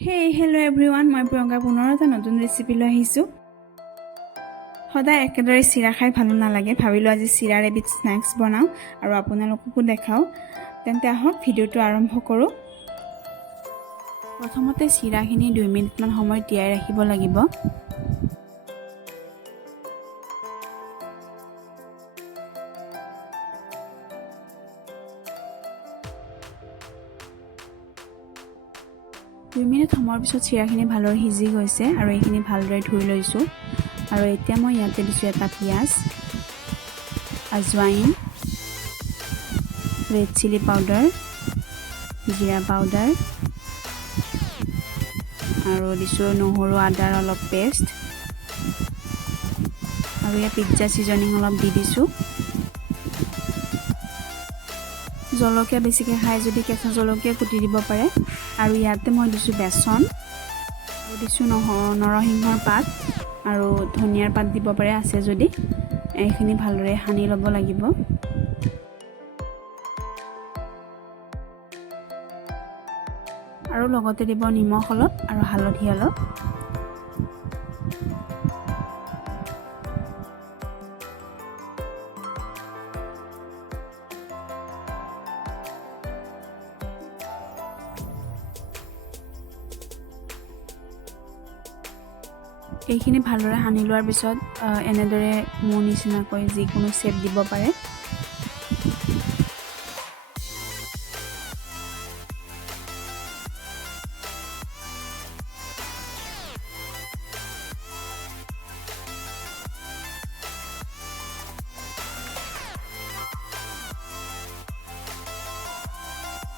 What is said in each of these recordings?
Hello everyone, মই প্ৰিয়ংকা পুনৰ এটা নতুন ৰেচিপি লৈ আহিছো। সদায় একেদৰে চিৰা খাই ভালো নালাগে, ভাবিলো আজি চিৰাৰ এবিধ স্ন্যাক্স বনাও আৰু আপোনালোককো দেখাও। তেন্তে আহক ভিডিওটো আৰম্ভ কৰো। প্ৰথমতে চিৰাখিনি 2 মিনিট মান সময় তিয়াই ৰাখিব লাগিব। দুই মিনিট সময়ৰ পিছত চিৰাখিনি ভালদৰে সিজি গৈছে আৰু এইখিনি ভালদৰে ধুই লৈছো। আৰু এতিয়া মই ইয়াতে দিছো এটা পিয়াজ, আজৱাইন, ৰেড চিলি পাউডাৰ, জিৰা পাউডাৰ আৰু দিছো নহৰু আদাৰ অলপ পেষ্ট আৰু ইয়া পিজ্জা সিজনিং অলপ দি দিছো। জলকীয়া বেছিকৈ খাই যদি কেঁচা জলকীয়া কুটি দিব পাৰে। আৰু ইয়াতে মই দিছো বেসন, দিছো নৰসিংহৰ পাত আৰু ধনিয়াৰ পাত দিব পাৰে আছে যদি। এইখিনি ভালদৰে সানি ল'ব লাগিব। আৰু লগতে দিব নিমখ অলপ আৰু হালধি অলপ। এইখিনি ভালদৰে সানি লোৱাৰ পিছত এনেদৰে মোৰ নিচিনাকৈ যিকোনো শেপ দিব পাৰে।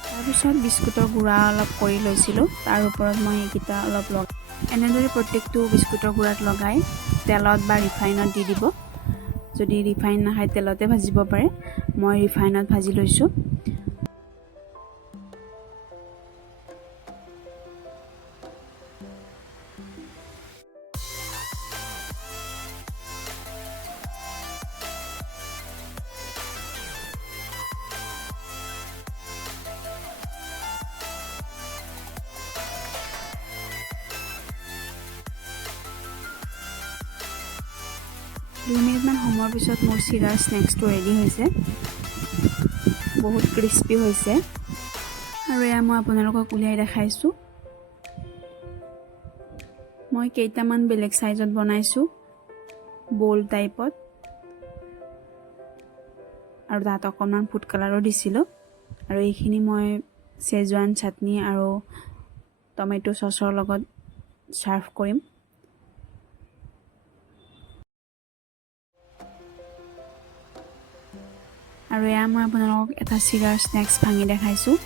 তাৰপিছত বিস্কুটৰ গুড়া অলপ কৰি লৈছিলোঁ, তাৰ ওপৰত মই এইকেইটা অলপ এনেদৰে প্ৰত্যেকটো বিস্কুটৰ গুড়াত লগাই তেলত বা ৰিফাইনত দি দিব। যদি ৰিফাইন নাখায় তেলতে ভাজিব পাৰে, মই ৰিফাইনত ভাজি লৈছোঁ। দুই মিনিটমান সময়ৰ পিছত মোৰ চিৰাৰ স্নেক্সটো ৰেডি হৈছে। বহুত ক্ৰিস্পি হৈছে আৰু এয়া মই আপোনালোকক উলিয়াই দেখাইছোঁ। মই কেইটামান বেলেগ সাইজত বনাইছোঁ, বল টাইপত, আৰু তাত অকণমান ফুড কালাৰো দিছিলোঁ। আৰু এইখিনি মই চেজৱান চাটনি আৰু টমেটো চচৰ লগত সাৰ্ভ কৰিম। আৰু এয়া মই আপোনালোকক এটা চিৰাৰ স্নেক্স ভাঙি দেখাইছোঁ।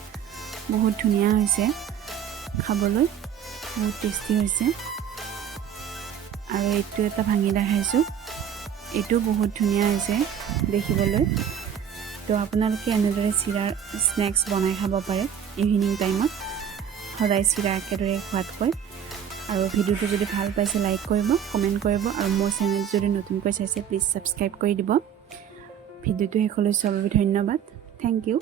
বহুত ধুনীয়া হৈছে খাবলৈ, বহুত টেষ্টি হৈছে। আৰু এইটো এটা ভাঙি দেখাইছোঁ, এইটো বহুত ধুনীয়া হৈছে দেখিবলৈ। তো আপোনালোকে এনেদৰে চিৰাৰ স্নেক্স বনাই খাব পাৰে ইভিনিং টাইমত, সদায় চিৰা একেদৰে খোৱাতকৈ। আৰু ভিডিওটো যদি ভাল পাইছে লাইক কৰিব, কমেণ্ট কৰিব, আৰু মোৰ চেনেল যদি নতুনকৈ চাইছে প্লিজ ছাবস্ক্ৰাইব কৰি দিব। ভিডিওটো শেষলৈ চোৱাৰ বাবে ধন্যবাদ। Thank U.